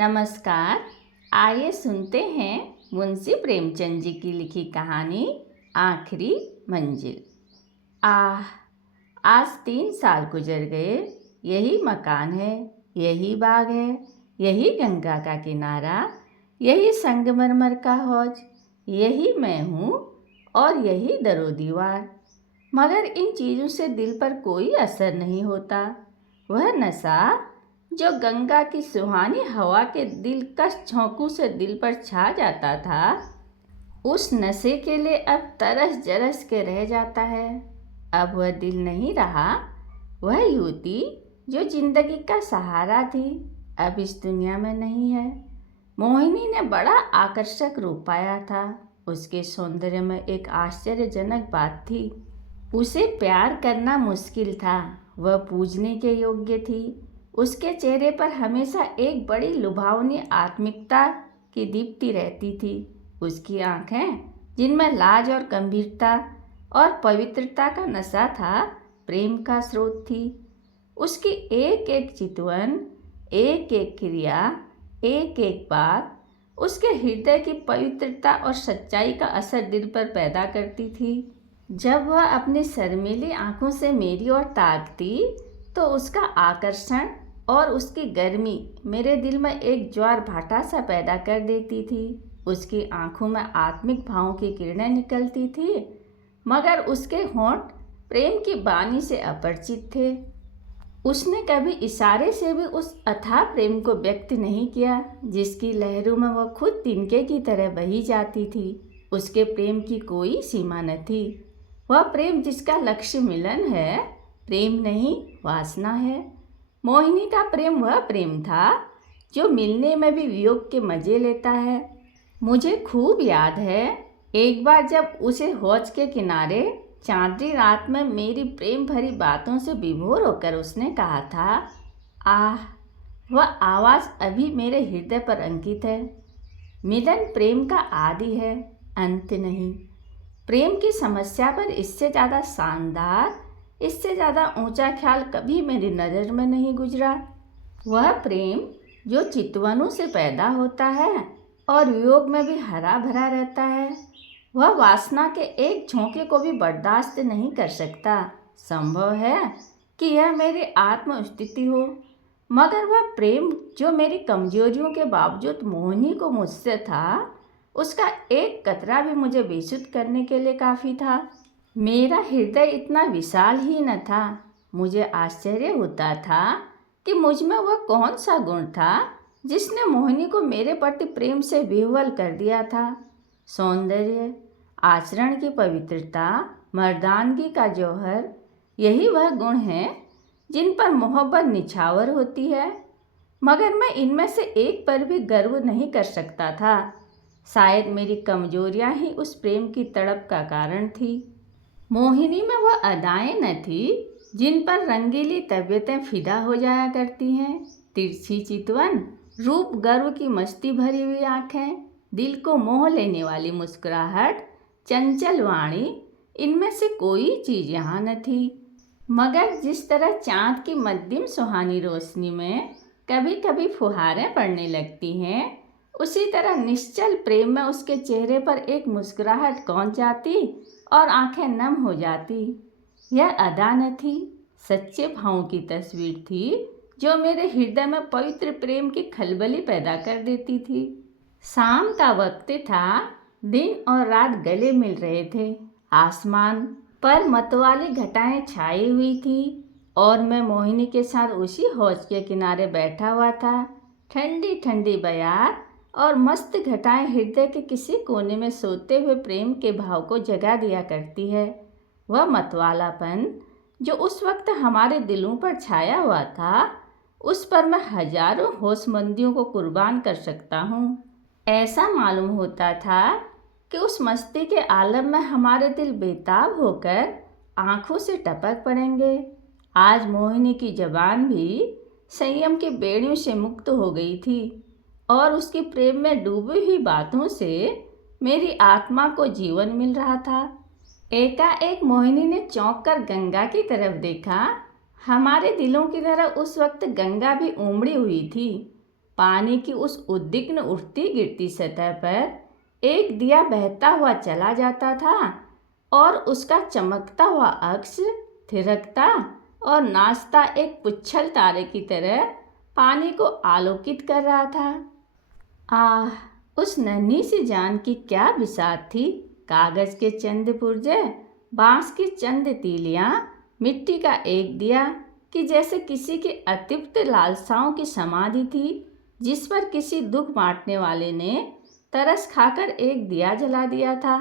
नमस्कार। आइए सुनते हैं मुंशी प्रेमचंद जी की लिखी कहानी आखिरी मंजिल। आह, आज 3 साल गुजर गए। यही मकान है, यही बाग है, यही गंगा का किनारा, यही संगमरमर का हौज, यही मैं हूँ और यही दरो दीवार। मगर इन चीज़ों से दिल पर कोई असर नहीं होता। वह नशा जो गंगा की सुहानी हवा के दिलकश झोंकों से दिल पर छा जाता था, उस नशे के लिए अब तरस जरस के रह जाता है। अब वह दिल नहीं रहा। वह युवती जो जिंदगी का सहारा थी, अब इस दुनिया में नहीं है। मोहिनी ने बड़ा आकर्षक रूप पाया था। उसके सौंदर्य में एक आश्चर्यजनक बात थी। उसे प्यार करना मुश्किल था। वह पूजने के योग्य थी। उसके चेहरे पर हमेशा एक बड़ी लुभावनी आत्मिकता की दीप्ति रहती थी। उसकी आंखें, जिनमें लाज और गंभीरता और पवित्रता का नशा था, प्रेम का स्रोत थी। उसकी एक एक चितवन, एक एक क्रिया, एक एक बात उसके हृदय की पवित्रता और सच्चाई का असर दिल पर पैदा करती थी। जब वह अपनी शर्मीली आंखों से मेरी ओर ताकती तो उसका आकर्षण और उसकी गर्मी मेरे दिल में एक ज्वार भाटा सा पैदा कर देती थी। उसकी आंखों में आत्मिक भावों की किरणें निकलती थी, मगर उसके होंठ प्रेम की बानी से अपरिचित थे। उसने कभी इशारे से भी उस अथाह प्रेम को व्यक्त नहीं किया, जिसकी लहरों में वह खुद तिनके की तरह बही जाती थी। उसके प्रेम की कोई सीमा न थी। वह प्रेम जिसका लक्ष्य मिलन है, प्रेम नहीं वासना है। मोहिनी का प्रेम वह प्रेम था जो मिलने में भी वियोग के मजे लेता है। मुझे खूब याद है, एक बार जब उसे हौज के किनारे चांदनी रात में मेरी प्रेम भरी बातों से विभोर होकर उसने कहा था, आह, वह आवाज़ अभी मेरे हृदय पर अंकित है। मिलन प्रेम का आदि है, अंत नहीं। प्रेम की समस्या पर इससे ज़्यादा शानदार, इससे ज़्यादा ऊंचा ख्याल कभी मेरी नज़र में नहीं गुजरा। वह प्रेम जो चितवनों से पैदा होता है और वियोग में भी हरा भरा रहता है। वह वासना के एक झोंके को भी बर्दाश्त नहीं कर सकता। संभव है कि यह मेरी आत्मस्थिति हो, मगर वह प्रेम जो मेरी कमजोरियों के बावजूद मोहिनी को मुझसे था, उसका एक कतरा भी मुझे बेसुध करने के लिए काफ़ी था। मेरा हृदय इतना विशाल ही न था। मुझे आश्चर्य होता था कि मुझ में वह कौन सा गुण था जिसने मोहिनी को मेरे प्रति प्रेम से विह्वल कर दिया था। सौंदर्य, आचरण की पवित्रता, मर्दानगी का जौहर, यही वह गुण हैं जिन पर मोहब्बत निछावर होती है। मगर मैं इनमें से एक पर भी गर्व नहीं कर सकता था। शायद मेरी कमजोरियां ही उस प्रेम की तड़प का कारण थी। मोहिनी में वह अदाएं न थी जिन पर रंगीली तबीयतें फिदा हो जाया करती हैं। तिरछी चितवन, रूप गर्व की मस्ती भरी हुई आंखें, दिल को मोह लेने वाली मुस्कुराहट, चंचल वाणी, इनमें से कोई चीज़ यहाँ न थी। मगर जिस तरह चाँद की मध्यम सुहानी रोशनी में कभी कभी फुहारें पड़ने लगती हैं, उसी तरह निश्चल प्रेम में उसके चेहरे पर एक मुस्कुराहट कौंध जाती और आंखें नम हो जाती। यह अदा न थी, सच्चे भावों की तस्वीर थी जो मेरे हृदय में पवित्र प्रेम की खलबली पैदा कर देती थी। शाम का वक्त था। दिन और रात गले मिल रहे थे। आसमान पर मतवाली घटाएं छाई हुई थी और मैं मोहिनी के साथ उसी हौज के किनारे बैठा हुआ था। ठंडी ठंडी बयार और मस्त घटाएं हृदय के किसी कोने में सोते हुए प्रेम के भाव को जगा दिया करती है। वह मतवालापन जो उस वक्त हमारे दिलों पर छाया हुआ था, उस पर मैं हजारों होशमंदियों को कुर्बान कर सकता हूँ। ऐसा मालूम होता था कि उस मस्ती के आलम में हमारे दिल बेताब होकर आंखों से टपक पड़ेंगे। आज मोहिनी की जबान भी संयम की बेड़ियों से मुक्त हो गई थी और उसकी प्रेम में डूबी हुई बातों से मेरी आत्मा को जीवन मिल रहा था। एकाएक मोहिनी ने चौंक कर गंगा की तरफ देखा। हमारे दिलों की तरह उस वक्त गंगा भी उमड़ी हुई थी। पानी की उस उद्विग्न उठती गिरती सतह पर एक दिया बहता हुआ चला जाता था और उसका चमकता हुआ अक्ष थिरकता और नाचता एक पुच्छल तारे की तरह पानी को आलोकित कर रहा था। आह, उस नन्ही सी जान की क्या बिसात थी। कागज के चंद पुर्जे, बांस की चंद तीलियां, मिट्टी का एक दिया कि जैसे किसी की अतृप्त लालसाओं की समाधि थी जिस पर किसी दुख बांटने वाले ने तरस खाकर एक दिया जला दिया था।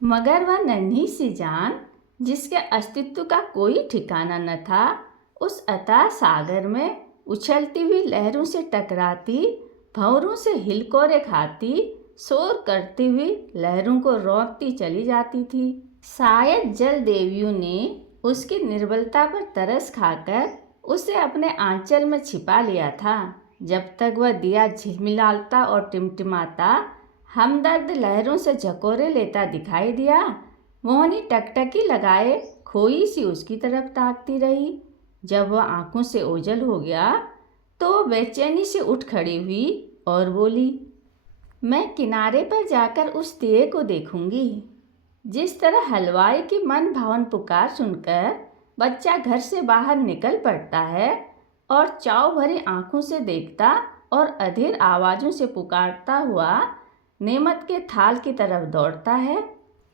मगर वह नन्ही सी जान जिसके अस्तित्व का कोई ठिकाना न था, उस अथाह सागर में उछलती हुई लहरों से टकराती, भंवरों से हिलकोरे खाती, शोर करती हुई लहरों को रौंदती चली जाती थी। शायद जल देवियों ने उसकी निर्बलता पर तरस खाकर उसे अपने आंचल में छिपा लिया था। जब तक वह दिया झिलमिलाता और टिमटिमाता हमदर्द लहरों से झकोरे लेता दिखाई दिया, मोहनी टकटकी लगाए खोई सी उसकी तरफ ताकती रही। जब वह आंखों से ओझल हो गया तो वो बेचैनी से उठ खड़ी हुई और बोली, मैं किनारे पर जाकर उस दिए को देखूंगी। जिस तरह हलवाई की मन भावन पुकार सुनकर बच्चा घर से बाहर निकल पड़ता है और चाव भरी आंखों से देखता और अधीर आवाज़ों से पुकारता हुआ नेमत के थाल की तरफ दौड़ता है,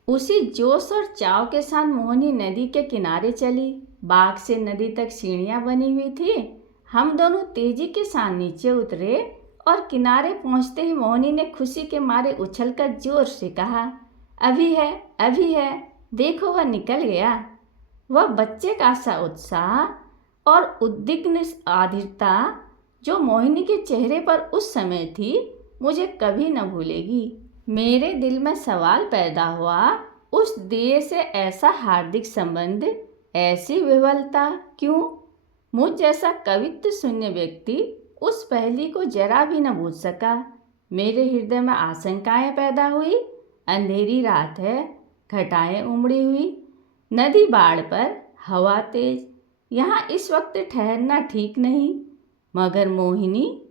उसी जोश और चाव के साथ मोहनी नदी के किनारे चली। बाग से नदी तक सीढ़ियाँ बनी हुई थी। हम दोनों तेजी के साथ नीचे उतरे और किनारे पहुँचते ही मोहनी ने खुशी के मारे उछलकर जोर से कहा, अभी है, अभी है, देखो वह निकल गया। वह बच्चे का सा उत्साह और उद्विग्न आधिरता जो मोहिनी के चेहरे पर उस समय थी, मुझे कभी न भूलेगी। मेरे दिल में सवाल पैदा हुआ, उस दिए से ऐसा हार्दिक संबंध, ऐसी विवलता क्यों? मुझ जैसा कवित्व शून्य व्यक्ति उस पहेली को जरा भी न बूझ सका। मेरे हृदय में आशंकाएं पैदा हुई। अंधेरी रात है, घटाएं उमड़ी हुई, नदी बाढ़ पर, हवा तेज, यहाँ इस वक्त ठहरना ठीक नहीं। मगर मोहिनी,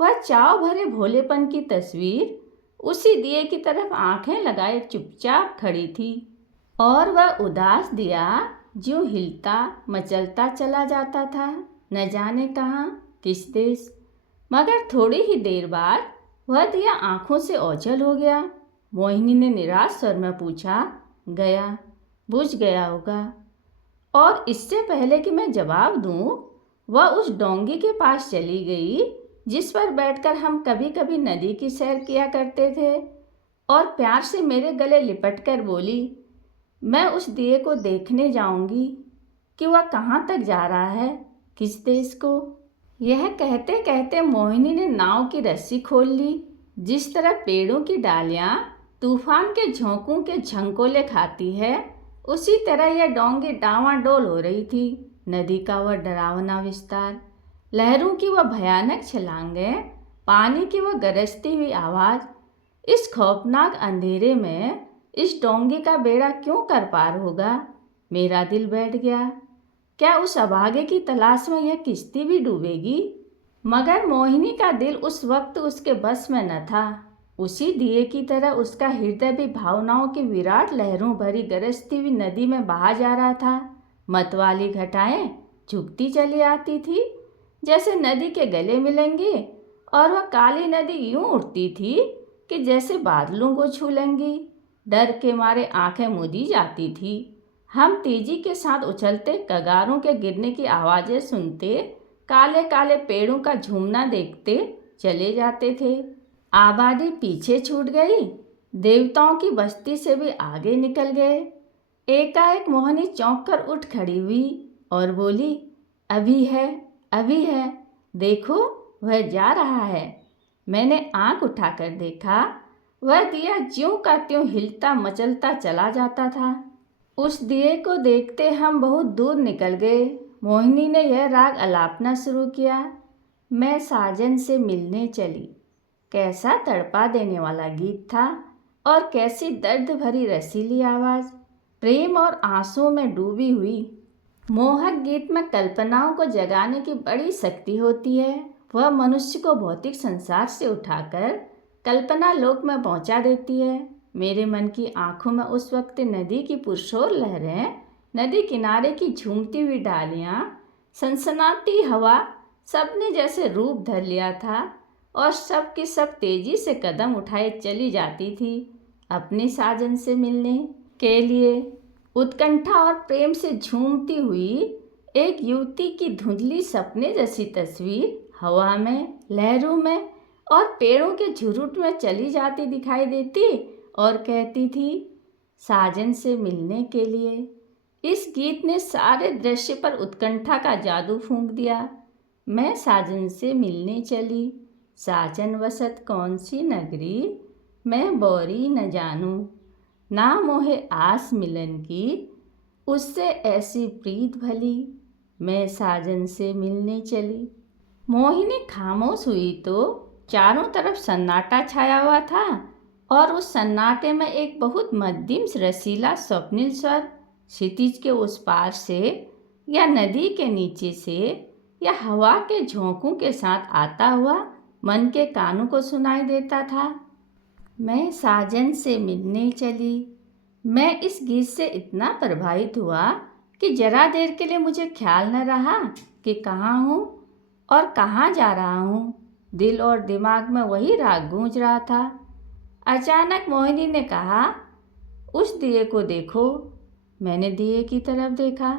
वह चाव भरे भोलेपन की तस्वीर उसी दिए की तरफ आंखें लगाए चुपचाप खड़ी थी और वह उदास दिया ज्यों हिलता मचलता चला जाता था, न जाने कहाँ, किस देश। मगर थोड़ी ही देर बाद वह दिया आंखों से ओझल हो गया। मोहिनी ने निराश स्वर में पूछा, गया, बुझ गया होगा। और इससे पहले कि मैं जवाब दूं, वह उस डोंगी के पास चली गई जिस पर बैठकर हम कभी कभी नदी की सैर किया करते थे और प्यार से मेरे गले लिपट कर बोली, मैं उस दिए को देखने जाऊंगी कि वह कहाँ तक जा रहा है, किस देश को। यह कहते कहते मोहिनी ने नाव की रस्सी खोल ली। जिस तरह पेड़ों की डालियाँ तूफान के झोंकों के झंकोले खाती है, उसी तरह यह डोंगी डांवाडोल हो रही थी। नदी का वह डरावना विस्तार, लहरों की वह भयानक छलांगें, पानी की वह गरजती हुई आवाज़, इस खौफनाक अंधेरे में इस डोंगी का बेड़ा क्यों कर पार होगा? मेरा दिल बैठ गया। क्या उस अभागे की तलाश में यह किश्ती भी डूबेगी? मगर मोहिनी का दिल उस वक्त उसके बस में न था। उसी दिए की तरह उसका हृदय भी भावनाओं की विराट लहरों भरी गरजती हुई नदी में बहा जा रहा था। मतवाली घटाएं झुकती चली आती थी जैसे नदी के गले मिलेंगी, और वह काली नदी यूं उठती थी कि जैसे बादलों को छू लेंगी। डर के मारे आंखें मूंदी जाती थी। हम तेजी के साथ उछलते, कगारों के गिरने की आवाज़ें सुनते, काले काले पेड़ों का झूमना देखते चले जाते थे। आबादी पीछे छूट गई, देवताओं की बस्ती से भी आगे निकल गए। एकाएक मोहिनी चौंक कर उठ खड़ी हुई और बोली, अभी है, अभी है, देखो वह जा रहा है। मैंने आंख उठाकर देखा, वह दिया ज्यों का त्यों हिलता मचलता चला जाता था। उस दिए को देखते हम बहुत दूर निकल गए। मोहिनी ने यह राग अलापना शुरू किया, मैं साजन से मिलने चली। कैसा तड़पा देने वाला गीत था और कैसी दर्द भरी रसीली आवाज़, प्रेम और आंसुओं में डूबी हुई। मोहक गीत में कल्पनाओं को जगाने की बड़ी शक्ति होती है। वह मनुष्य को भौतिक संसार से उठाकर कल्पना लोक में पहुंचा देती है। मेरे मन की आंखों में उस वक्त नदी की पुरशोर लहरें, नदी किनारे की झूमती हुई डालियां, सनसनाती हवा, सबने जैसे रूप धर लिया था और सब की सब तेजी से कदम उठाए चली जाती थी अपने साजन से मिलने के लिए। उत्कंठा और प्रेम से झूमती हुई एक युवती की धुंधली सपने जैसी तस्वीर हवा में, लहरों में और पेड़ों के झुरुट में चली जाती दिखाई देती और कहती थी, साजन से मिलने के लिए। इस गीत ने सारे दृश्य पर उत्कंठा का जादू फूंक दिया। मैं साजन से मिलने चली, साजन वसत कौन सी नगरी, मैं बोरी न जानूं, ना मोहे आस मिलन की, उससे ऐसी प्रीत भली, मैं साजन से मिलने चली। मोहिनी खामोश हुई तो चारों तरफ सन्नाटा छाया हुआ था और उस सन्नाटे में एक बहुत मध्यम रसीला स्वप्निल स्वर क्षितिज के उस पार से या नदी के नीचे से या हवा के झोंकों के साथ आता हुआ मन के कानों को सुनाई देता था। मैं साजन से मिलने चली। मैं इस गीत से इतना प्रभावित हुआ कि जरा देर के लिए मुझे ख्याल न रहा कि कहाँ हूँ और कहाँ जा रहा हूँ। दिल और दिमाग में वही राग गूंज रहा था। अचानक मोहिनी ने कहा, उस दिए को देखो। मैंने दिए की तरफ देखा।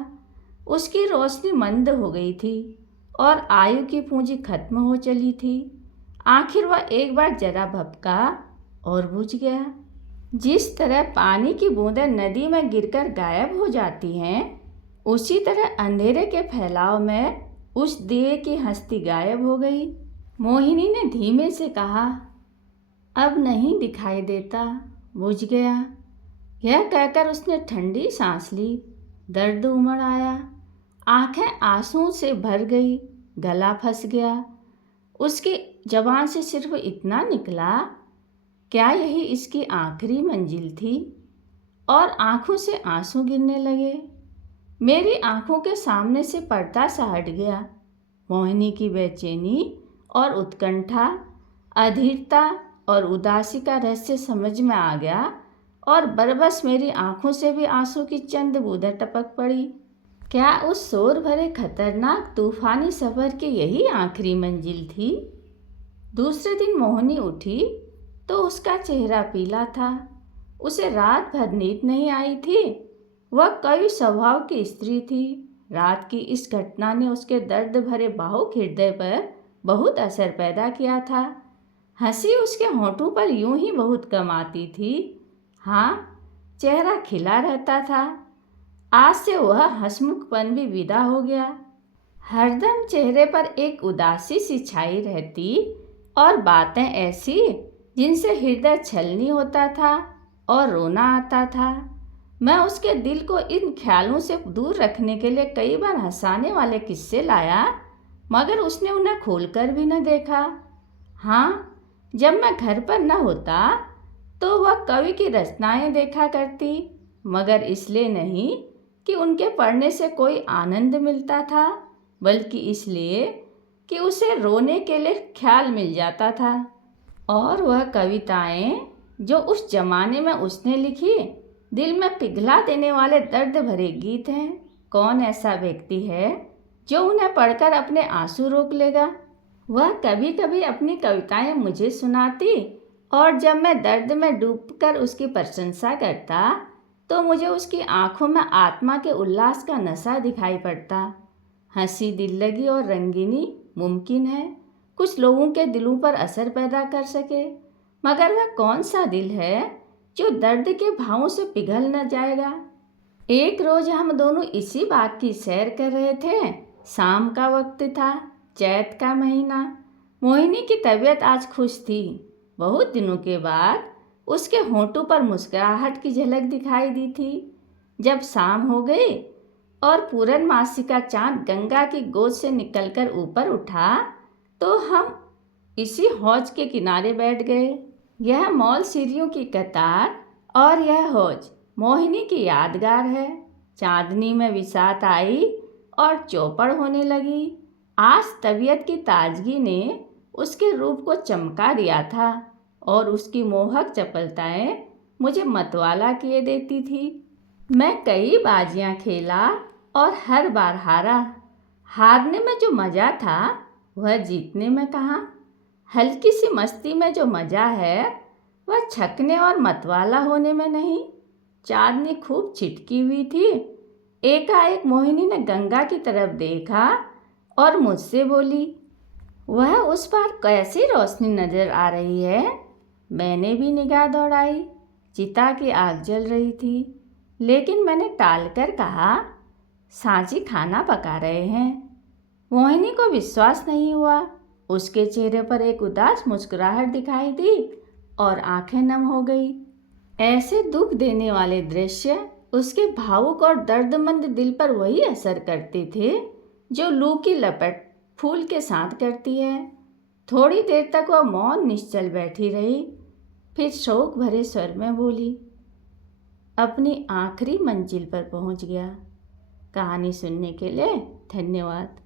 उसकी रोशनी मंद हो गई थी और आयु की पूंजी खत्म हो चली थी। आखिर वह एक बार जरा भपका और बुझ गया। जिस तरह पानी की बूंदें नदी में गिरकर गायब हो जाती हैं, उसी तरह अंधेरे के फैलाव में उस दिए की हस्ती गायब हो गई। मोहिनी ने धीमे से कहा, अब नहीं दिखाई देता, बुझ गया। यह कहकर उसने ठंडी सांस ली। दर्द उमड़ आया, आंखें आंसुओं से भर गई, गला फंस गया। उसकी जबान से सिर्फ इतना निकला, क्या यही इसकी आखिरी मंजिल थी? और आंखों से आंसू गिरने लगे। मेरी आंखों के सामने से पर्दा सा हट गया। मोहिनी की बेचैनी और उत्कंठा, अधीरता और उदासी का रहस्य समझ में आ गया और बरबस मेरी आंखों से भी आंसू की चंद बूंदें टपक पड़ी। क्या उस शोर भरे खतरनाक तूफानी सफर की यही आखिरी मंजिल थी? दूसरे दिन मोहिनी उठी तो उसका चेहरा पीला था। उसे रात भर नींद नहीं आई थी। वह कवि स्वभाव की स्त्री थी। रात की इस घटना ने उसके दर्द भरे भावुक हृदय पर बहुत असर पैदा किया था। हंसी उसके होंठों पर यूं ही बहुत कम आती थी। हाँ, चेहरा खिला रहता था। आज से वह हंसमुखपन भी विदा हो गया। हरदम चेहरे पर एक उदासी सी छाई रहती और बातें ऐसी जिनसे हृदय छलनी होता था और रोना आता था। मैं उसके दिल को इन ख्यालों से दूर रखने के लिए कई बार हंसाने वाले किस्से लाया, मगर उसने उन्हें खोलकर भी न देखा। हाँ, जब मैं घर पर न होता तो वह कवि की रचनाएं देखा करती, मगर इसलिए नहीं कि उनके पढ़ने से कोई आनंद मिलता था, बल्कि इसलिए कि उसे रोने के लिए ख्याल मिल जाता था। और वह कविताएं जो उस जमाने में उसने लिखी, दिल में पिघला देने वाले दर्द भरे गीत हैं। कौन ऐसा व्यक्ति है जो उन्हें पढ़कर अपने आंसू रोक लेगा? वह कभी कभी अपनी कविताएं मुझे सुनाती और जब मैं दर्द में डूबकर उसकी प्रशंसा करता तो मुझे उसकी आंखों में आत्मा के उल्लास का नशा दिखाई पड़ता। हंसी, दिल लगी और रंगीनी मुमकिन है कुछ लोगों के दिलों पर असर पैदा कर सके, मगर वह कौन सा दिल है जो दर्द के भावों से पिघल न जाएगा? एक रोज हम दोनों इसी बाग की सैर कर रहे थे। शाम का वक्त था, चैत का महीना। मोहिनी की तबीयत आज खुश थी। बहुत दिनों के बाद उसके होंठों पर मुस्कुराहट की झलक दिखाई दी थी। जब शाम हो गई और पूर्णमासी का चांद गंगा की गोद से निकलकर ऊपर उठा तो हम इसी हौज के किनारे बैठ गए। यह मॉल सीढ़ियों की कतार और यह हौज मोहिनी की यादगार है। चांदनी में विसात आई और चौपड़ होने लगी। आज तबीयत की ताजगी ने उसके रूप को चमका दिया था और उसकी मोहक चपलताएं मुझे मतवाला किए देती थी। मैं कई बाजियां खेला और हर बार हारा। हारने में जो मज़ा था वह जीतने में कहाँ। हल्की सी मस्ती में जो मज़ा है वह छकने और मतवाला होने में नहीं। चांदनी खूब छिटकी हुई थी। एकाएक मोहिनी ने गंगा की तरफ देखा और मुझसे बोली, वह उस पार कैसी रोशनी नजर आ रही है। मैंने भी निगाह दौड़ाई। चिता की आग जल रही थी, लेकिन मैंने टालकर कहा, सांची खाना पका रहे हैं। मोहिनी को विश्वास नहीं हुआ। उसके चेहरे पर एक उदास मुस्कुराहट दिखाई दी और आंखें नम हो गई। ऐसे दुख देने वाले दृश्य उसके भावुक और दर्दमंद दिल पर वही असर करते थे जो लू की लपट फूल के साथ करती है। थोड़ी देर तक वह मौन निश्चल बैठी रही, फिर शोक भरे स्वर में बोली, अपनी आखिरी मंजिल पर पहुंच गया। कहानी सुनने के लिए धन्यवाद।